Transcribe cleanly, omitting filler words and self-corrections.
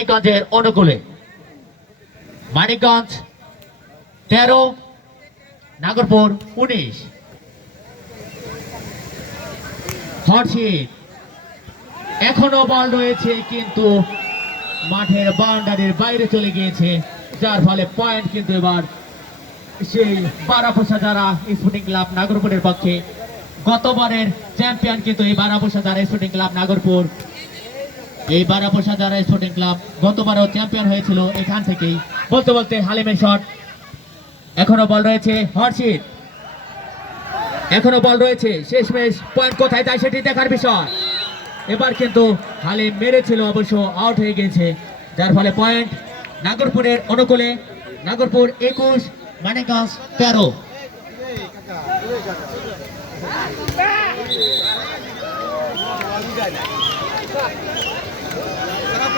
মানিকগঞ্জের অনুকূলে। মানিকগঞ্জ 13, নাগরপুর 19। হটশিট, এখনো বল রয়েছে কিন্তু মাঠের বাউন্ডারির বাইরে চলে গিয়েছে, যার ফলে পয়েন্ট কিন্তু এবার সেই বারাপোষা যারা স্পোর্টিং ক্লাব নাগরপুরের পক্ষে। গতবারের চ্যাম্পিয়ন কিন্তু এই বারাপোষা যারা স্পোর্টিং ক্লাব নাগরপুর। এই বারাপোষা যারা স্পোর্টিং ক্লাব গতবারও চ্যাম্পিয়ন হয়েছিল এখান থেকেই। বলতে বলতে হালিমের শট, এখনো বল রয়েছে। হটশিট, এখনো বল রয়েছে। শেষমেশ পয়েন্ট কোথায় যায় সেটি দেখার বিষয়। এবার কিন্তু হালিম মেরেছিল, অবশ্য আউট হয়ে গেছে, যার ফলে পয়েন্ট নাগরপুরের অনুকূলে। নাগরপুর 21, মানিকগঞ্জ 13। খারাপ